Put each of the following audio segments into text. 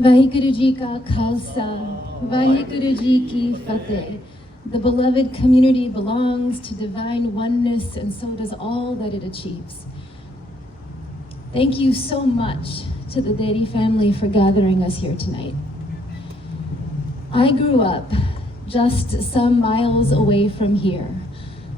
Vaheguru Ji Ka Khalsa, Vaheguru Ji Ki Fateh. The beloved community belongs to divine oneness, and so does all that it achieves. Thank you so much to the Dheri family for gathering us here tonight. I grew up just some miles away from here,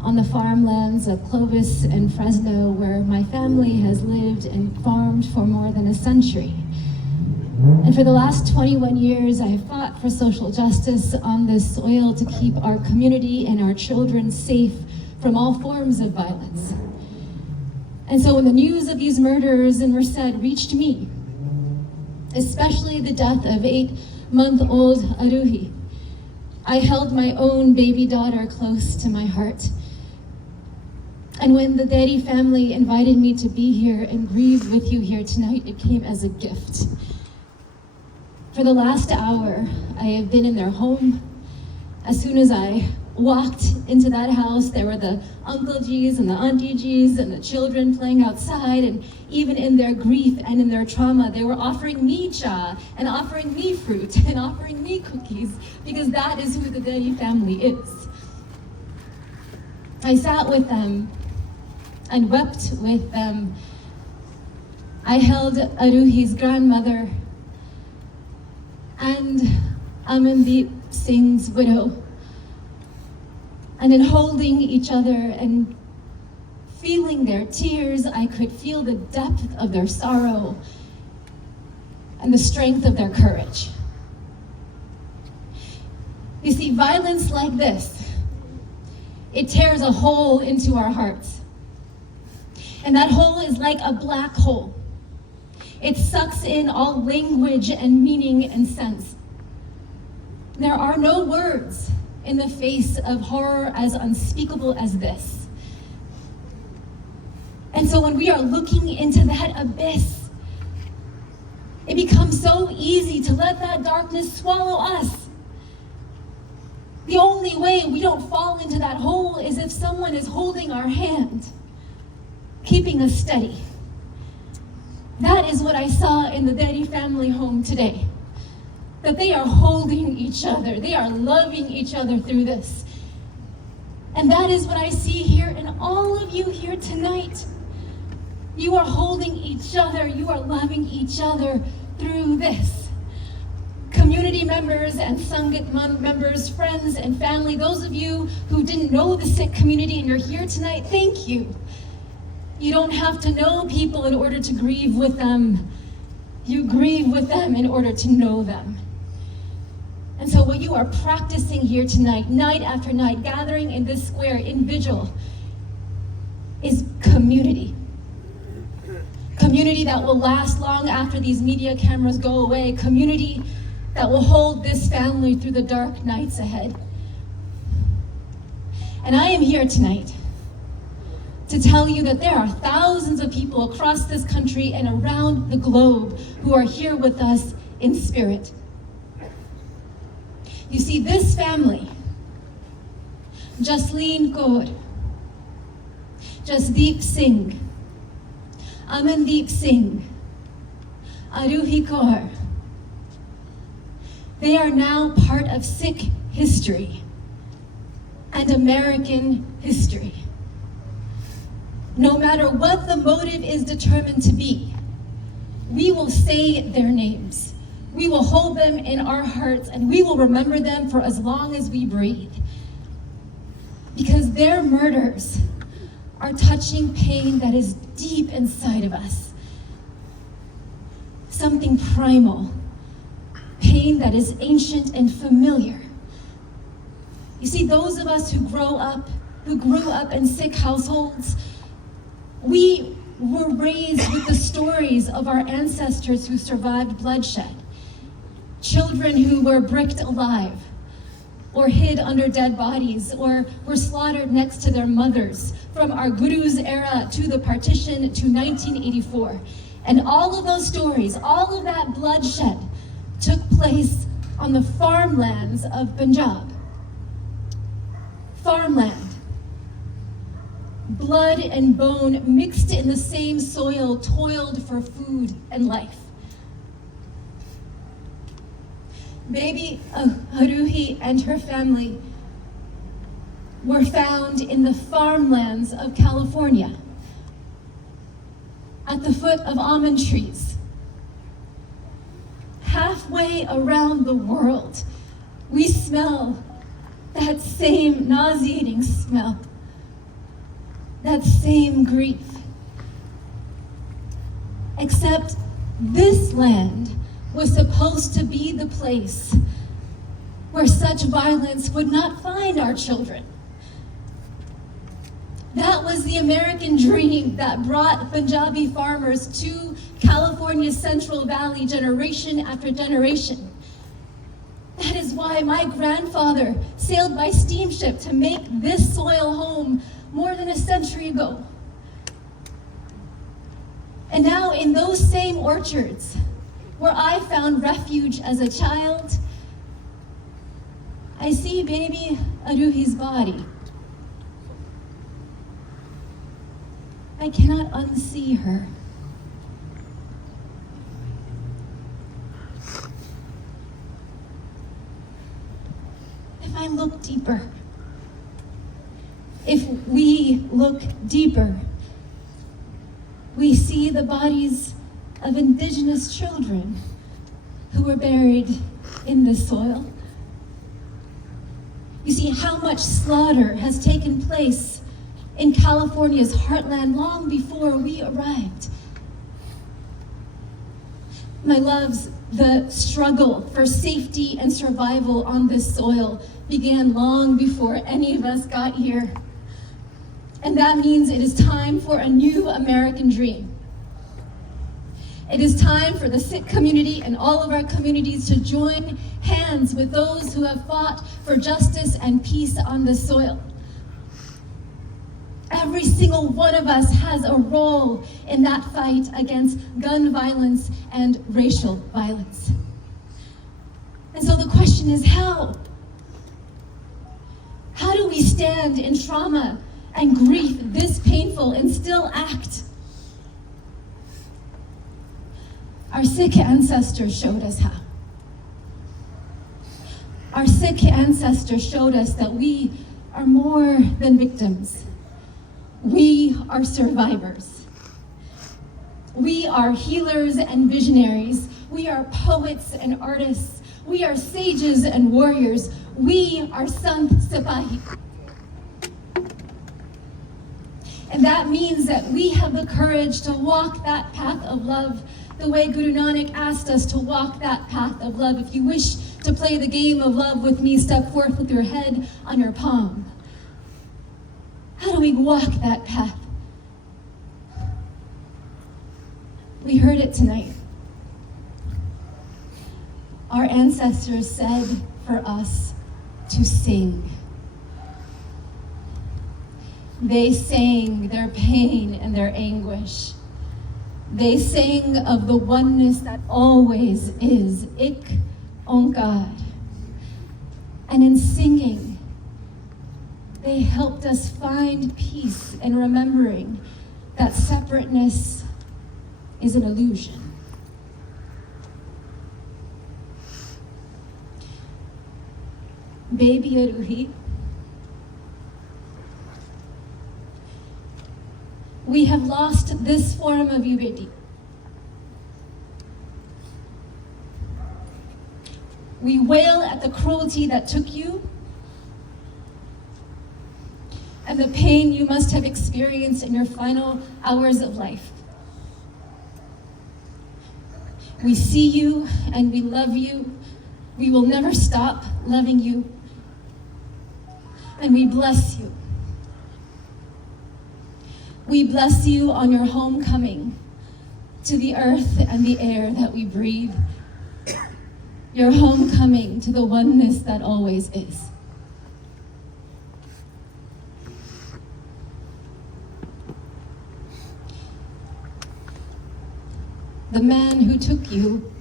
on the farmlands of Clovis and Fresno, where my family has lived and farmed for more than a century. And for the last 21 years, I have fought for social justice on this soil to keep our community and our children safe from all forms of violence. And so when the news of these murders in Merced reached me, especially the death of 8-month-old Aruhi, I held my own baby daughter close to my heart. And when the Dheri family invited me to be here and grieve with you here tonight, it came as a gift. For the last hour, I have been in their home. As soon as I walked into that house, there were the Uncle G's and the Auntie G's and the children playing outside, and even in their grief and in their trauma, they were offering me cha and offering me fruit and offering me cookies, because that is who the Dheri family is. I sat with them and wept with them. I held Aruhi's grandmother and Amandeep Singh's widow. And in holding each other and feeling their tears, I could feel the depth of their sorrow and the strength of their courage. You see, violence like this, it tears a hole into our hearts. And that hole is like a black hole. It sucks in all language and meaning and sense. There are no words in the face of horror as unspeakable as this. And so when we are looking into that abyss, it becomes so easy to let that darkness swallow us. The only way we don't fall into that hole is if someone is holding our hand, keeping us steady. That is what I saw in the Dheri family home today. That they are holding each other. They are loving each other through this. And that is what I see here in all of you here tonight. You are holding each other. You are loving each other through this. Community members and Sanghat members, friends and family, those of you who didn't know the Sikh community and you're here tonight, thank you. You don't have to know people in order to grieve with them. You grieve with them in order to know them. And so what you are practicing here tonight, night after night, gathering in this square in vigil, is community. Community that will last long after these media cameras go away. Community that will hold this family through the dark nights ahead. And I am here tonight to tell you that there are thousands of people across this country and around the globe who are here with us in spirit. You see, this family, Jasleen Kaur, Jasdeep Singh, Amandeep Singh, Aruhi Kaur, they are now part of Sikh history and American history. No matter what the motive is determined to be, we will say their names. We will hold them in our hearts and we will remember them for as long as we breathe. Because their murders are touching pain that is deep inside of us. Something primal, pain that is ancient and familiar. You see, those of us who grew up in Sikh households, we were raised with the stories of our ancestors who survived bloodshed. Children who were bricked alive, or hid under dead bodies, or were slaughtered next to their mothers, from our Guru's era to the partition to 1984. And all of those stories, all of that bloodshed took place on the farmlands of Punjab. Farmland. Blood and bone mixed in the same soil, toiled for food and life. Baby Haruhi and her family were found in the farmlands of California, at the foot of almond trees. Halfway around the world, we smell that same nauseating smell, that same grief. Except this land was supposed to be the place where such violence would not find our children. That was the American dream that brought Punjabi farmers to California's Central Valley generation after generation. That is why my grandfather sailed by steamship to make this soil home more than a century ago. And now in those same orchards, where I found refuge as a child, I see baby Aruhi's body. I cannot unsee her. If I look deeper, if we look deeper, we see the bodies of indigenous children who were buried in this soil. You see how much slaughter has taken place in California's heartland long before we arrived. My loves, the struggle for safety and survival on this soil began long before any of us got here. And that means it is time for a new American dream. It is time for the Sikh community and all of our communities to join hands with those who have fought for justice and peace on this soil. Every single one of us has a role in that fight against gun violence and racial violence. And so the question is how? How do we stand in trauma and grief this painful and still act? Our Sikh ancestors showed us how. Our Sikh ancestors showed us that we are more than victims. We are survivors. We are healers and visionaries. We are poets and artists. We are sages and warriors. We are Sant Sipahi. And that means that we have the courage to walk that path of love the way Guru Nanak asked us to walk that path of love. If you wish to play the game of love with me, step forth with your head on your palm. How do we walk that path? We heard it tonight. Our ancestors said for us to sing. They sang their pain and their anguish. They sang of the oneness that always is, Ik Onkar. And in singing, they helped us find peace in remembering that separateness is an illusion. Baby Aruhi, we have lost this form of you, Beti. We wail at the cruelty that took you and the pain you must have experienced in your final hours of life. We see you and we love you. We will never stop loving you. And we bless you. We bless you on your homecoming to the earth and the air that we breathe. Your homecoming to the oneness that always is. The man who took you,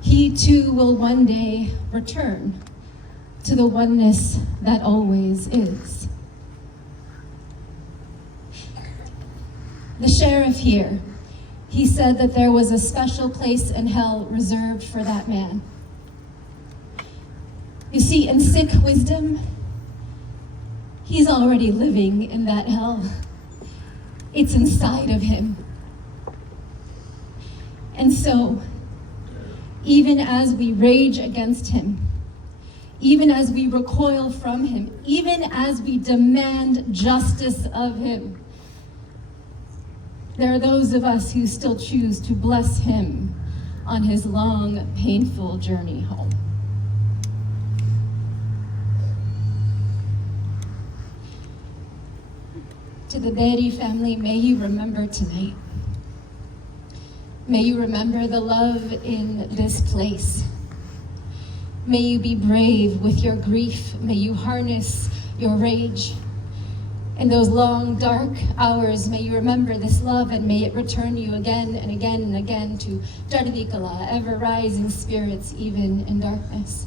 he too will one day return to the oneness that always is. The sheriff here He said that there was a special place in hell reserved for that man. You see, in Sikh wisdom, he's already living in that hell. It's inside of him. And so, even as we rage against him, even as we recoil from him, even as we demand justice of him, there are those of us who still choose to bless him on his long, painful journey home. To the Dheri family, may you remember tonight. May you remember the love in this place. May you be brave with your grief. May you harness your rage. In those long, dark hours, may you remember this love, and may it return you again and again and again to Jadvikala, ever-rising spirits, even in darkness.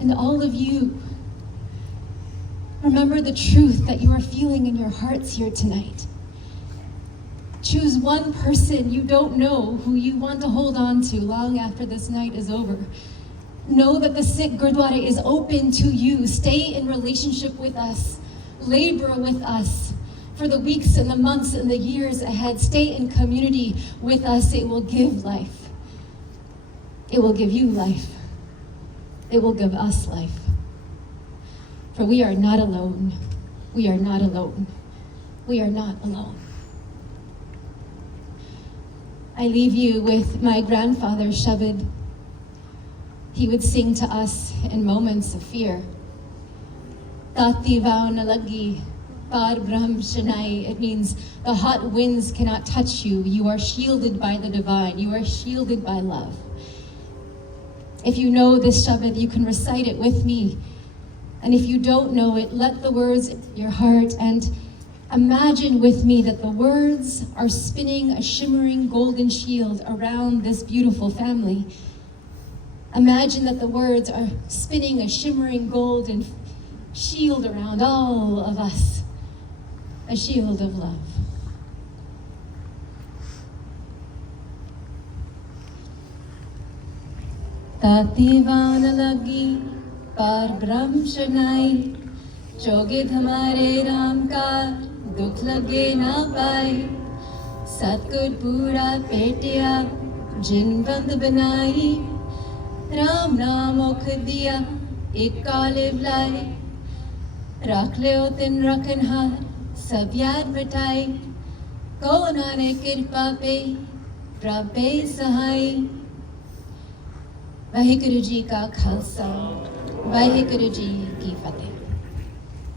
And all of you, remember the truth that you are feeling in your hearts here tonight. Choose one person you don't know who you want to hold on to long after this night is over. Know that the Sikh Gurdwara is open to you. Stay in relationship with us. Labor with us for the weeks and the months and the years ahead. Stay in community with us. It will give life. It will give you life. It will give us life. For we are not alone. We are not alone. We are not alone. I leave you with my grandfather's shabad. He would sing to us in moments of fear. Tati vao na lagi, par brahm shanai. It means the hot winds cannot touch you. You are shielded by the divine. You are shielded by love. If you know this shabad, you can recite it with me. And if you don't know it, let the words into your heart and imagine with me that the words are spinning a shimmering golden shield around this beautiful family. Imagine that the words are spinning a shimmering golden shield around all of us, a shield of love. Tati vaana lagi, par brahm shanai, chogid hamare ram ka, dukh lage na paye, satgur pura petiya, jin band banai, ram naam okh diya, ek kaliv lai, rakh leo tin rakhanhar, sab yaad mitai, ko naane kirpa pe, prab pe sahai. Waheguru ji का खालसा वाहिगुरु जी की फतेह।